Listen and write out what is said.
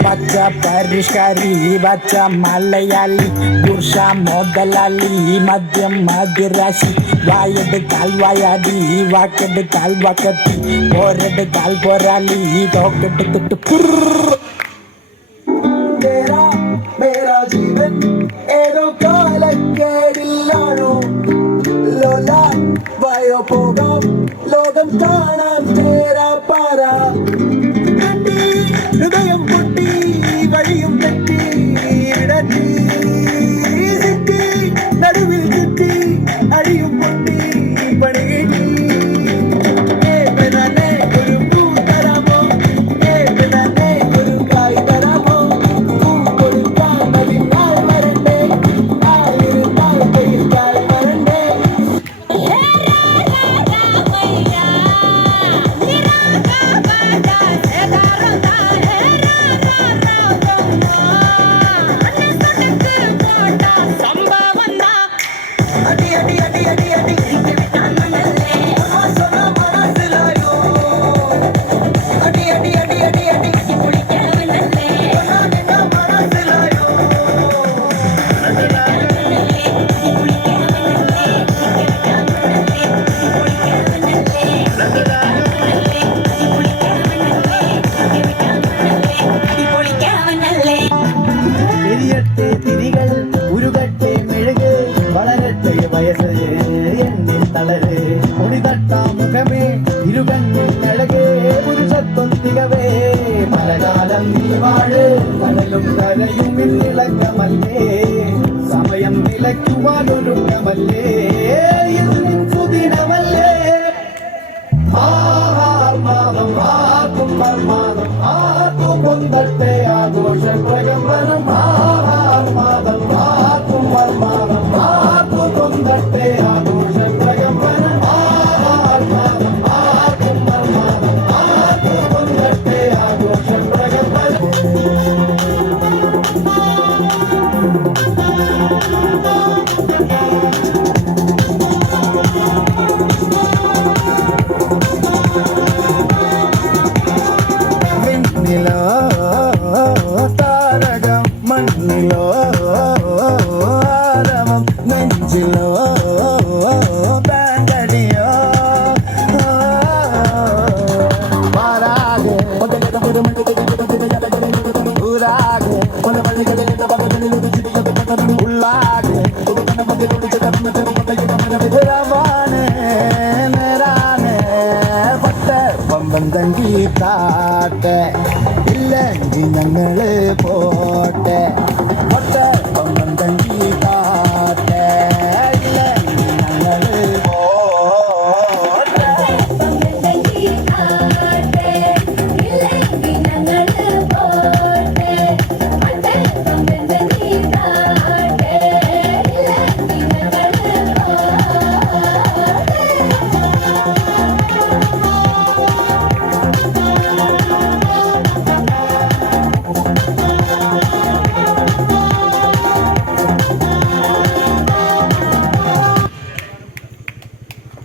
बच्चा परिष्कारी बच्चा मलयाली पुरुष मोदलाली मध्यम मध्यराशि वायड वायाडी वाकड वाकती पोरड पोराली तोकट तेरा मेरा जीवन ഏതോ കാലക്കേടില്ലാണോ ലോല വയോ പോകാം ലോകം കാണാൻ തേരാ പാരാ ഹൃദയം പൊട്ടി വഴിയും തെറ്റി ഇടറ്റി സിറ്റി നടുവിൽ ചുറ്റി അടിയും പൊട്ടി പണി കിട്ടി ഒരു പൂ തരാമോ ഒരു കായ് തരാമോ പൂ കൊടുക്കാൻ മതിനാൾ വരണ്ടേ ആയിരുന്നാൾ കൈകാൽ വരണ്ടേ തിരികൾ ഉരുകട്ടെ മെഴുക് വളരട്ടെ വയസ്സ് എന്നിൽ തളര് മുടിതട്ടാ മുഖമേ ഇരുകണ്ണഴകേ പുരുഷത്വം തികവേ പലകാലം നീ വാഴ് കടലും കരയും ഇന്നിളക്കമല്ലേ സമയം നിലയ്ക്കുവാനൊരുക്കമല്ലേ സുദിനമല്ലേ ആർമാദം ആർക്കും മർമാദം ആർക്കും കൊന്തട്ടെ ആഘോഷ പ്രകമ്പനം ആർമാദം ആർക്കും മർമാദം ആർക്കും കൊന്തട്ടെ ആഘോഷ പ്രകമ്പനം ആർമാദം ആർക്കും മർമാദം ആർക്കും കൊന്തട്ടെ ആഘോഷ പ്രകമ്പനം താരകം മണ്ണിലോ ആരവം നെഞ്ചിലോ ബാങ്കടിയോ പാരാകെ ഊരാകെ ഉള്ളാകെ പമ്പന്തങ്കി താട്ടെ ഇല്ലെങ്കിൽ ഞങ്ങള് പോട്ടെ